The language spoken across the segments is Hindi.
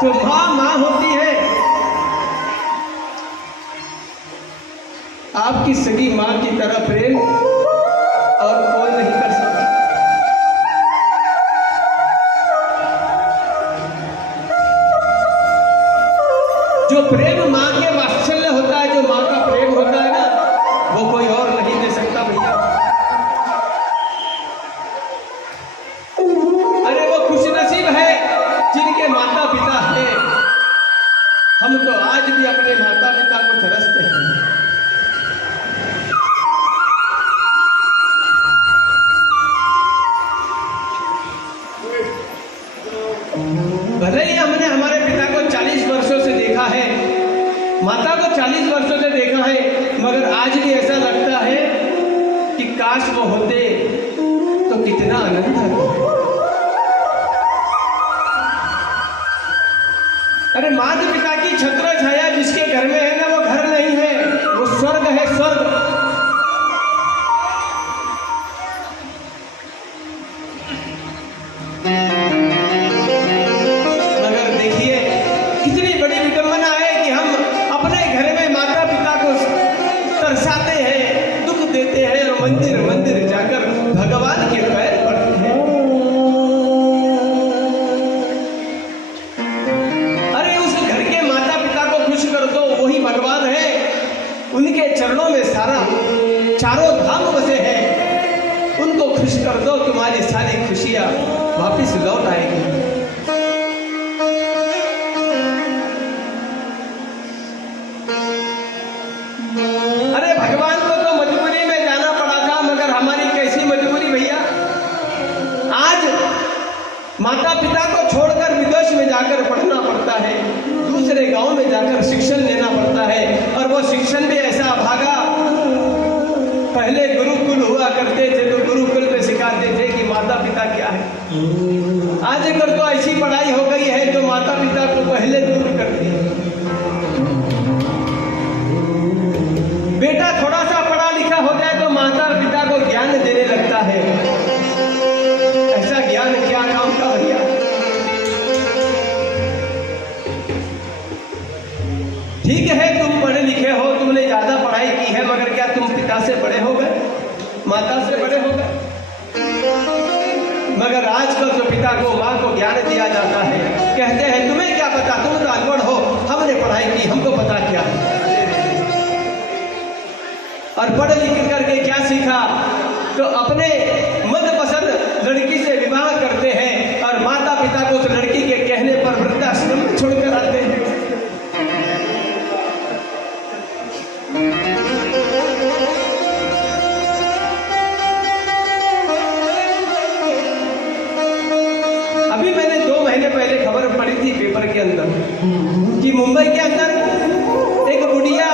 तो माँ होती है। आपकी सगी माँ की तरह प्रेम और कोई नहीं कर सकता। जो प्रेम माँ के वात्सल्य होता है, जो माँ का प्रेम होता है ना, वो कोई और नहीं दे सकता भैया। अरे वो खुशनसीब है जिनके माता पिता हैं। हम तो आज भी अपने माता पिता को तरसते हैं। भले ही हमने हमारे पिता को 40 वर्षों से देखा है, माता को 40 वर्षों से देखा है, मगर आज भी ऐसा लगता है कि काश वो होते तो कितना आनंद आता। अरे माता पिता की छत्र छाया जिसके घर में है ना, वो घर नहीं है, वो स्वर्ग है, स्वर्ग। मगर देखिए कितनी बड़ी विडंबना है कि हम अपने घर में माता पिता को तरसाते हैं, दुख देते हैं और मंदिर मंदिर जाकर भगवान के पैर पड़ते हैं। भगवान है, उनके चरणों में सारा चारों धाम बसे हैं। उनको खुश कर दो, तुम्हारी सारी खुशियां वापस लौट आएगी। अरे भगवान को तो मजबूरी में जाना पड़ा था, मगर हमारी कैसी मजबूरी भैया। आज माता पिता को छोड़कर विदेश में जाकर पढ़ना पड़ता है, दूसरे गांव में जाकर शिक्षण लेना पड़ता है। और वो शिक्षण भी ऐसा भागा। पहले गुरुकुल हुआ करते थे तो गुरुकुल में सिखाते थे कि माता पिता क्या है। आजकल तो ऐसी पढ़ाई हो गई है जो माता पिता को पहले दूर करती है। बेटा थोड़ा सा पढ़ा लिखा हो जाए तो माता पिता को ज्ञान देने लगता है। ऐसा ज्ञान क्या काम का भैया। ठीक है, तुम पढ़े लिखे हो, तुमने ज्यादा पढ़ाई की है, मगर क्या तुम पिता से बड़े हो गए, माता से बड़े हो गए? मगर आजकल तो पिता को माँ को ज्ञान दिया जाता है। कहते हैं तुम्हें क्या पता, तुम तो अनपढ़ हो, हमने पढ़ाई की, हमको पता क्या है। और पढ़ लिख करके क्या सीखा, तो अपने मनपसंद लड़की से विवाह करते हैं और माता पिता को उस लड़की के कहने पर वृद्धाश्रम में छोड़कर आते हैं। अभी मैंने 2 महीने पहले खबर पड़ी थी पेपर के अंदर कि मुंबई के अंदर एक बुढ़िया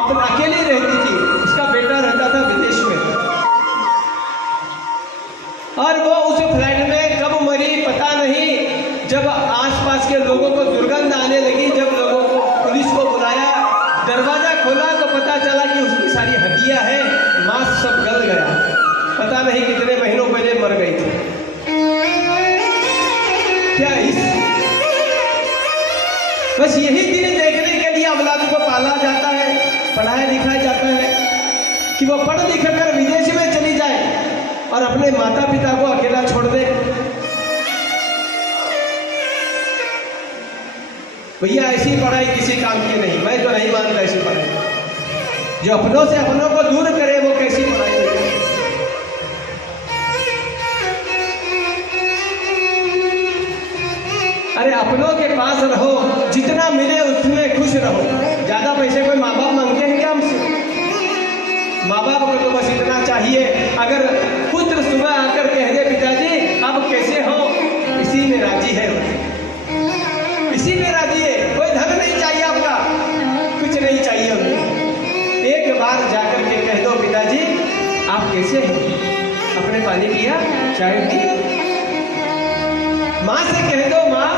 अपना अकेली रहती थी, उसका बेटा रहता था विदेश में, और वो उस फ्लैट में कब मरी पता नहीं। जब आसपास के लोगों को दुर्गंध आने लगी, जब लोगों को पुलिस को बुलाया, दरवाजा खोला तो पता चला कि उसकी सारी हड्डियां हैं, मांस सब गल गया। पता नहीं कितने महीनों पहले मर गई थी। क्या बस यही दिन देखने के लिए औलाद को पाला जाता है, पढ़ाया लिखाया जाता है कि वो पढ़ लिख कर विदेश में चली जाए और अपने माता पिता को अकेला छोड़ दे। भैया ऐसी पढ़ाई किसी काम की नहीं, मैं तो नहीं मानता ऐसी पढ़ाई। जो अपनों से अपनों को दूर करे वो कैसी पढ़ाई है। अरे अपनों के पास रहो, जितना मिले उसमें खुश रहो। ज्यादा पैसे कोई माँ बाप मांगते हैं क्या हमसे? माँ बाप को तो बस इतना चाहिए, अगर पुत्र सुबह आकर कह दे पिताजी आप कैसे हो, इसी में राजी है, इसी में राजी है। कोई धन नहीं चाहिए आपका, कुछ नहीं चाहिए उनको। एक बार जाकर के कह दो पिताजी आप कैसे हैं, अपने पानी पिया, चाय पी। माँ से कह दो माँ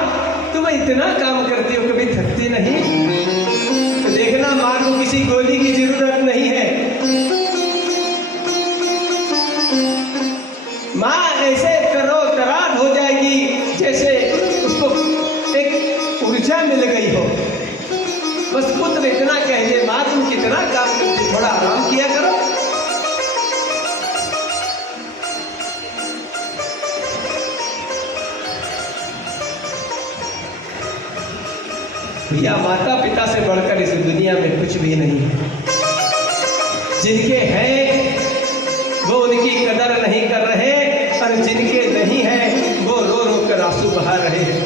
तुम इतना काम करती हो कभी थकती नहीं, तो देखना माँ को किसी गोली की जरूरत नहीं है। माँ ऐसे करो तराट हो जाएगी जैसे उसको एक इतना काम करते, थोड़ा आराम किया करो। भैया माता पिता से बढ़कर इस दुनिया में कुछ भी नहीं है। जिनके हैं वो उनकी कदर नहीं कर रहे, और जिनके नहीं है वो रो रो कर आंसू बहा रहे हैं।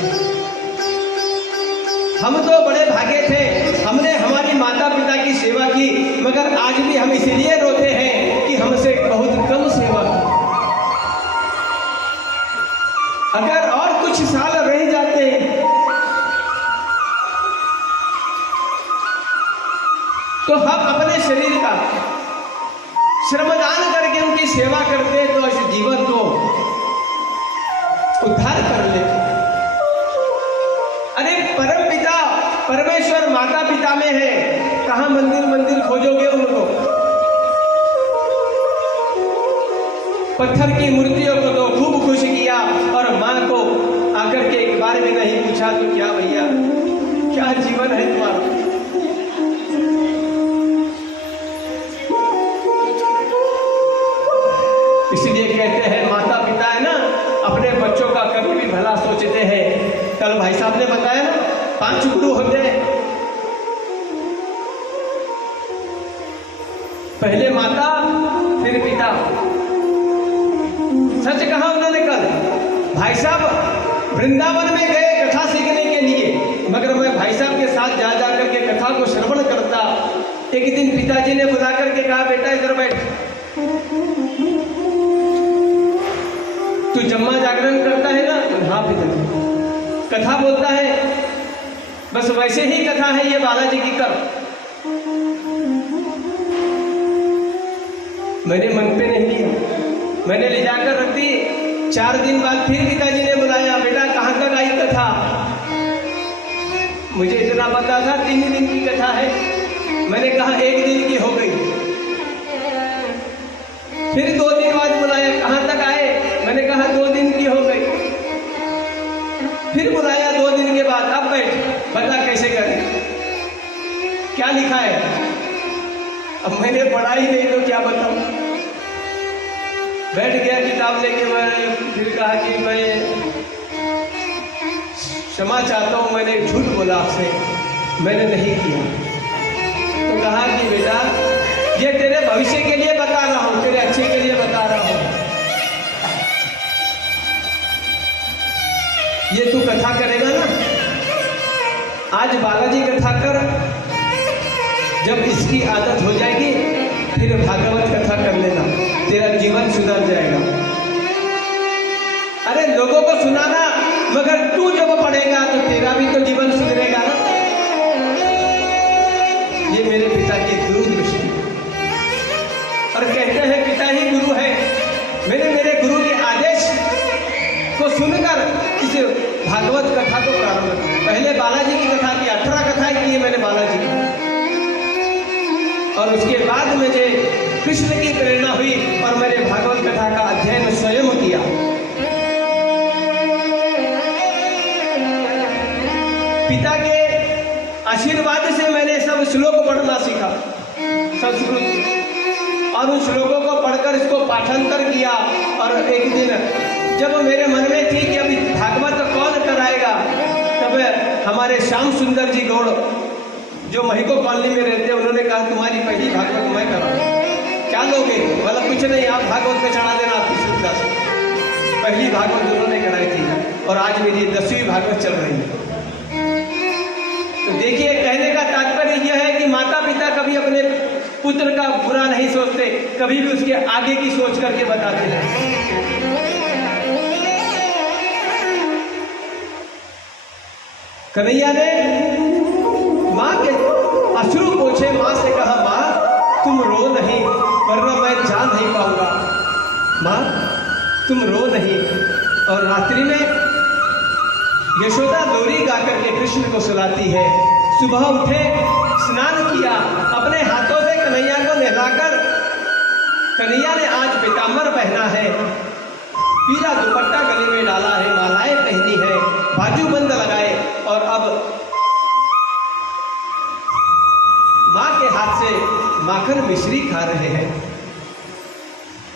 हम तो बड़े भागे थे, हमने हमारी माता पिता की सेवा की, मगर आज भी हम इसलिए रोते हैं कि हमसे बहुत कम सेवा की। अगर और कुछ साल रह जाते तो हम अपने शरीर का श्रमदान करके उनकी सेवा करते तो इस जीवन को उद्धार कर लेते। अरे परम पिता परमेश्वर माता पिता में है, कहां मंदिर मंदिर खोजोगे उनको? पत्थर की मूर्तियों को तो खूब खुश किया, और मां को आकर के एक बार भी नहीं पूछा तो क्या भैया क्या जीवन है तुम्हारा? इसलिए कहते हैं माता पिता है ना, अपने बच्चों का कभी भी भला सोचते हैं। कल भाई साहब ने बताया ना 5 गुरु होते हैं, पहले माता फिर पिता। सच कहा उन्होंने कल। भाई साहब वृंदावन में गए कथा सीखने के लिए, मगर मैं भाई साहब के साथ जा जाकर के कथा को श्रवण करता। एक दिन पिताजी ने बुला करके कहा, बेटा इधर बैठ, तू जम्मा जागरण करता है ना? हाँ पिताजी। कथा बोलता है? बस वैसे ही कथा है ये बालाजी की कर। मैंने मन पे नहीं लिया, मैंने ले जाकर रख दी। 4 दिन बाद फिर पिताजी ने बुलाया, बेटा कहाँ तक आई कथा? मुझे इतना पता था 3 दिन की कथा है। मैंने कहा 1 दिन की हो गई। फिर 2 दिन बाद बुलाया, कहाँ तक आए? मैंने कहा 2 दिन की हो गई। फिर बुलाया 2 दिन के बाद, अब बैठ बता कैसे करें, क्या लिखा है? अब मैंने पढ़ा ही नहीं तो क्या बताऊं। बैठ गया किताब लेके, मैंने फिर कहा कि मैं क्षमा चाहता हूं, मैंने झूठ बोला आपसे, मैंने नहीं किया। तो कहा कि बेटा ये तेरे भविष्य के लिए बता रहा हूं, तेरे अच्छे के लिए बता रहा हूं। ये तू कथा करेगा ना, आज बालाजी कथा कर, जब इसकी आदत हो जाएगी फिर भागवत कथा कर लेना, तेरा जीवन सुधर जाएगा। अरे लोगों को सुनाना, मगर तू जब पढ़ेगा तो तेरा भी तो जीवन सुधरेगा ना। ये मेरे पिता की दूरदृष्टि। और कहते हैं पिता ही गुरु है। मैंने मेरे गुरु के आदेश को सुनकर इस भागवत कथा को प्रारंभ किया। पहले बालाजी की कथा की, 18 कथाएं की है मैंने बालाजी की, और उसके बाद मुझे कृष्ण की प्रेरणा हुई और मैंने भागवत कथा का अध्ययन स्वयं किया। पिता के आशीर्वाद से मैंने सब श्लोक पढ़ना सीखा संस्कृत, और उन श्लोकों को पढ़कर इसको पाठांतर किया। और एक दिन जब मेरे मन में थी कि अभी भागवत कौन कराएगा, तब हमारे श्याम सुंदर जी गौड़ जो महिको कॉलोनी में रहते हैं, उन्होंने कहा तुम्हारी पहली भागवत मैं कराऊं, क्या लोगे? बोला कुछ नहीं, आप भागवत पे चढ़ा देना आपकी सुविधा से। पहली भागवत उन्होंने कराई थी, और आज मेरी 10वीं भागवत चल रही है। तो देखिए, कहने का तात्पर्य यह है कि माता पिता कभी अपने पुत्र का बुरा नहीं सोचते, कभी भी उसके आगे की सोच करके बताते हैं। कन्हैया ने माँ के अश्रु पोछे, माँ से कहा, माँ तुम रो नहीं वरना मैं जा नहीं पाऊंगा, माँ तुम रो नहीं। और रात्रि में यशोदा लोरी गाकर के कृष्ण को सुलाती है। सुबह उठे, स्नान किया, अपने हाथों से कन्हैया को नहलाकर, कन्हैया ने आज पीतांबर पहना है, पीला दुपट्टा गले में डाला है, मालाएं पहनी है, बाजूबंद लगाए, और अब माँ माँ के हाथ से माखन मिश्री खा रहे हैं।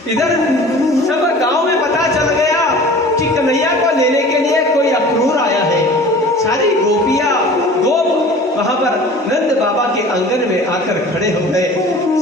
इधर सब गांव में पता चल गया कि कन्हैया को लेने के लिए कोई अक्रूर आया है। सारी गोपियां गोप वहां पर नंद बाबा के आंगन में आकर खड़े हो गए।